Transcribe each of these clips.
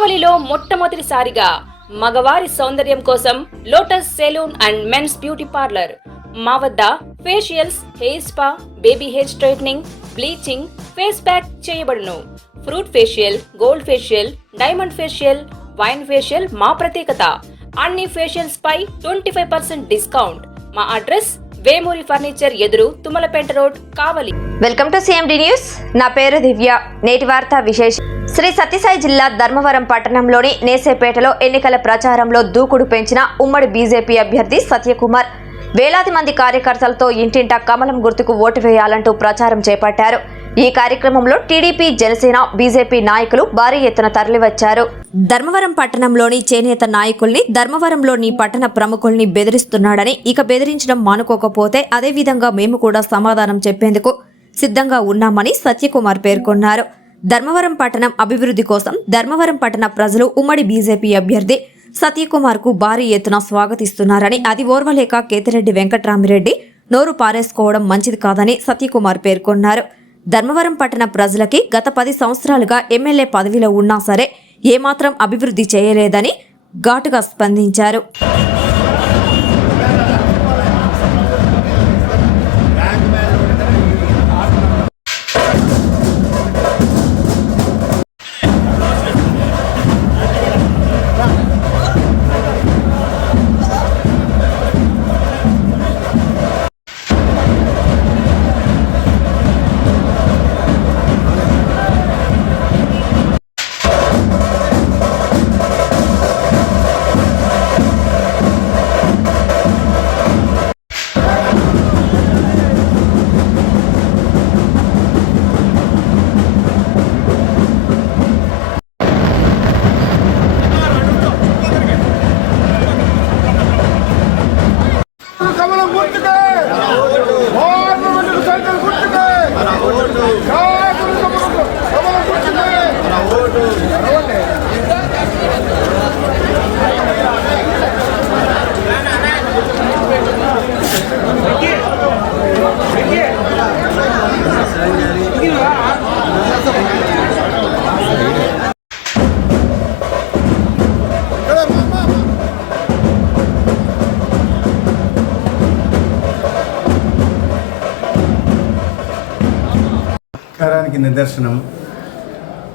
కావలిలో మొట్టమొదటిసారిగా మగవారి సౌందర్యం కోసం lotus salon and men's beauty parlour. మా వద్ద facials, hair spa, baby hair straightening, bleaching, face pack చేయబడును. Fruit facial, gold facial, diamond facial, wine facial మా ప్రత్యేకత. అన్ని ఫేషియల్స్ పై 25% డిస్కౌంట్. మా అడ్రస్ వేమూరి ఫర్నిచర్ ఎదురు, Tummalapeta road, Kavali. Welcome to CMD news. నా పేరు దివ్య. నేటి వార్త విశేషం. శ్రీ సత్యసాయి జిల్లా ధర్మవరం పట్టణంలోని నేసేపేటలో ఎన్నికల ప్రచారంలో దూకుడు పెంచిన ఉమ్మడి బీజేపీ అభ్యర్థి సత్యకుమార్ వేలాది మంది కార్యకర్తలతో ఇంటింటా కమలం గుర్తుకు ఓటు వేయాలంటూ ప్రచారం చేపట్టారు. ఈ కార్యక్రమంలో టీడీపీ, జనసేన, బీజేపీ నాయకులు భారీ ఎత్తున తరలివచ్చారు. ధర్మవరం పట్టణంలోని చేనేత నాయకుల్ని, ధర్మవరంలోని పట్టణ ప్రముఖుల్ని బెదిరిస్తున్నాడని, ఇక బెదిరించడం మానుకోకపోతే అదే విధంగా మేము కూడా సమాధానం చెప్పేందుకు సిద్ధంగా ఉన్నామని సత్యకుమార్ పేర్కొన్నారు. ధర్మవరం పట్టణం అభివృద్ధి కోసం ధర్మవరం పట్టణ ప్రజలు ఉమ్మడి బీజేపీ అభ్యర్థి సత్యకుమార్ కు భారీ ఎత్తున స్వాగతిస్తున్నారని, అది ఓర్వలేక కేతిరెడ్డి వెంకట్రామిరెడ్డి నోరు పారేసుకోవడం మంచిది కాదని సత్యకుమార్ పేర్కొన్నారు. ధర్మవరం పట్టణ ప్రజలకి గత 10 సంవత్సరాలుగా ఎమ్మెల్యే పదవిలో ఉన్నా సరే ఏమాత్రం అభివృద్ధి చేయలేదని ఘాటుగా స్పందించారు. నిదర్శనం.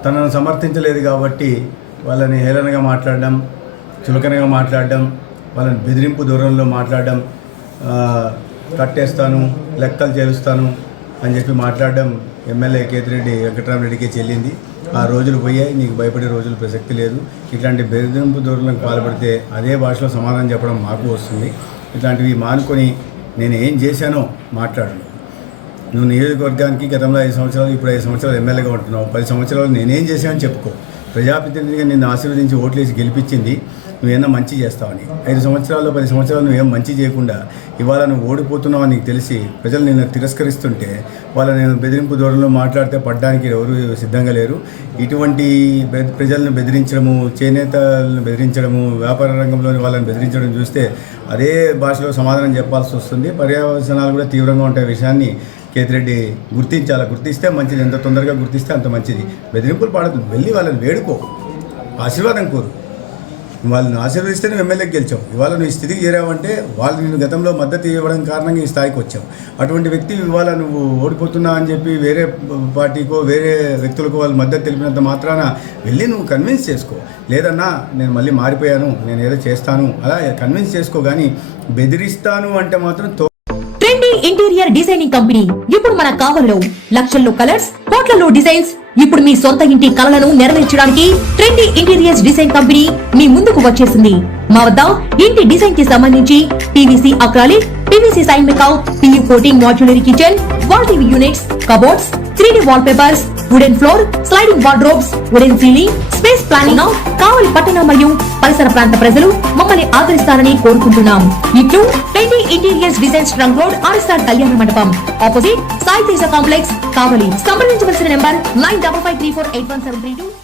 తనను సమర్థించలేదు కాబట్టి వాళ్ళని హేళనగా మాట్లాడడం, చులకనగా మాట్లాడడం, వాళ్ళని బెదిరింపు దూరంలో మాట్లాడడం, కట్టేస్తాను, లెక్కలు చేరుస్తాను అని చెప్పి మాట్లాడడం ఎమ్మెల్యే కేతిరెడ్డి వెంకట్రామిరెడ్డికి చెల్లింది. ఆ రోజులు పోయాయి. నీకు భయపడే రోజులు ప్రసక్తి లేదు. ఇట్లాంటి బెదిరింపు దూరంలోకి పాల్పడితే అదే భాషలో సమాధానం చెప్పడం మాకు వస్తుంది. ఇట్లాంటివి మానుకొని నేను ఏం చేశానో మాట్లాడను. నువ్వు నియోజకవర్గానికి గతంలో 5 సంవత్సరాలు, ఇప్పుడు 5 సంవత్సరాలు ఎమ్మెల్యేగా ఉంటున్నావు. 10 సంవత్సరాలు నేనేం చేశానని చెప్పుకో. ప్రజాప్రతినిధిగా నిన్ను ఆశీర్వదించి ఓట్లేసి గెలిపించింది నువ్వేమన్నా మంచి చేస్తావని. 5 సంవత్సరాలు 10 సంవత్సరాలు నువ్వేం మంచి చేయకుండా ఇవాళ నువ్వు ఓడిపోతున్నావు అని నీకు తెలిసి ప్రజలు నిన్ను తిరస్కరిస్తుంటే వాళ్ళ నేను బెదిరింపు దూరంలో మాట్లాడితే పడ్డానికి ఎవరు సిద్ధంగా లేరు. ఇటువంటి ప్రజలను బెదిరించడము, చేనేతలను బెదిరించడము, వ్యాపార రంగంలోని వాళ్ళని బెదిరించడం చూస్తే అదే భాషలో సమాధానం చెప్పాల్సి వస్తుంది. పర్యవసనాలు కూడా తీవ్రంగా ఉంటాయి. విషయాన్ని కేతిరెడ్డి గుర్తించాలి. గుర్తిస్తే మంచిది. ఎంత తొందరగా గుర్తిస్తే అంత మంచిది. బెదిరింపులు పడదు. వెళ్ళి వాళ్ళని వేడుకో, ఆశీర్వాదం కోరు. వాళ్ళని ఆశీర్వదిస్తే నువ్వు ఎమ్మెల్యేకి గెలిచావు. ఇవాళ నువ్వు ఈ స్థితికి చేరావంటే వాళ్ళు నేను గతంలో మద్దతు ఇవ్వడం కారణంగా ఈ స్థాయికి వచ్చావు. అటువంటి వ్యక్తి ఇవాళ నువ్వు ఓడిపోతున్నావు అని చెప్పి వేరే పార్టీకో వేరే వ్యక్తులకు వాళ్ళు మద్దతు తెలిపినంత మాత్రాన వెళ్ళి నువ్వు కన్విన్స్ చేసుకో. లేదన్నా నేను మళ్ళీ మారిపోయాను, నేను ఏదో చేస్తాను, అలా కన్విన్స్ చేసుకో. కానీ బెదిరిస్తాను అంటే మాత్రం ట్రెండీ ఇంటీరియర్ డిజైనింగ్ కంపెనీ ఇప్పుడు మన కావలిలో లక్షల్లో కలర్స్, కోట్లలో డిజైన్స్. ఇప్పుడు మీ సొంత ఇంటి కలలను నెరవేర్చడానికి ట్రెండీ ఇంటీరియర్స్ డిజైన్ కంపెనీ మీ ముందుకు వచ్చేసింది. మా వద్ద ఇంటి డిజైన్ కి సంబంధించి పీవీసీ అక్రాలిక్, పీవీసీ సైన్ మేకౌట్, PU coating, modular kitchen, wall TV units, cupboards, 3D wall papers, wooden floor, sliding wardrobes, wooden ceiling, space planning. Kavali పట్టణ మరియు పరిసర ప్రాంత ప్రజలు మమ్మల్ని ఆదరిస్తారని కోరుకుంటున్నాం. ఇట్లు trendy interiors designs, trunk road, RSR Kalyana Mandapam, opposite Sai Teja complex, Kavali. సంప్రదించవలసిన నెంబర్ 9553481732.